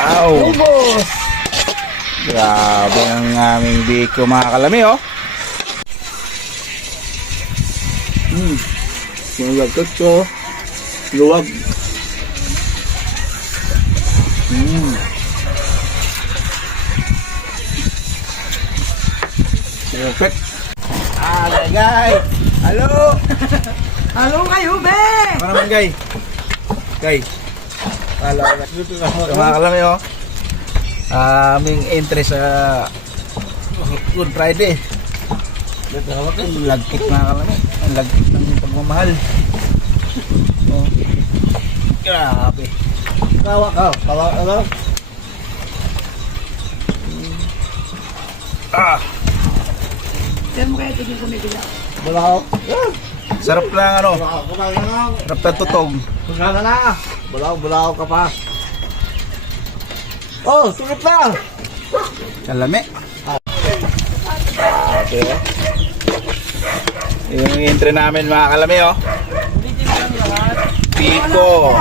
Wow! Ubos! Grabe ang aming biko mga kalami, oh. Malagkat ko. Luwag. Malagkat. Guys! Hello! Halo kayo, be! Ano naman, guys? Guys. Hello. So, mga kalami, oh. Aming entry sa Good Friday. Ang lagkit mga kalami. Ang lagkit ng pagmamahal. Oh. Grabe. Kawa ka. Kawa ka. Diyan mo kaya tigil sa may bila. Balaw. Sarap lang ano. Kumain na nga. Sarap ng tutog. Kumain na na. Balaw ka pa. Oh, sungit na. Kalami. Okay. Yung entry namin mga kalami, oh. Pico.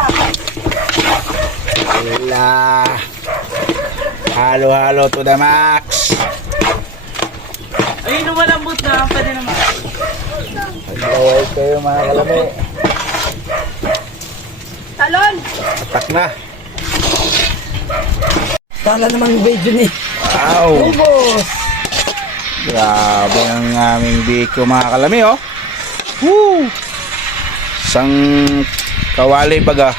Wala. Halo-halo to the max. Ayun, malambot na. Pwede naman. Pag-away kayo mga kalami. Talon! Atak na. Tala naman yung video ni. Wow. Ubos! Grabe ang aming biko mga kalami, oh. Woo! Isang kawali baga.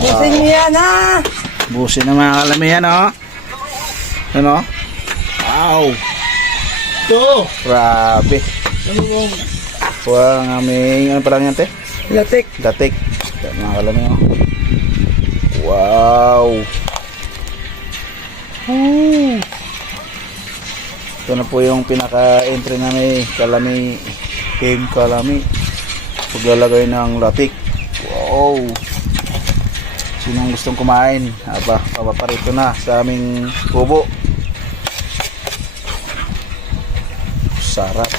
Busin niyo yan, ha? Busin ng mga kalami yan, oh. Ano? Wow. Ito. Grabe. Ano mo? Ang aming, ano parang yan, te? Latik. Datik. Yan, mga kalami, oh. Wow. Woo. Ito na po yung pinaka-entry na may kalami. Team kalami. Paglalagay ng latik. Wow. Sinong gustong kumain? Papaparito na sa aming kubo. Sarap.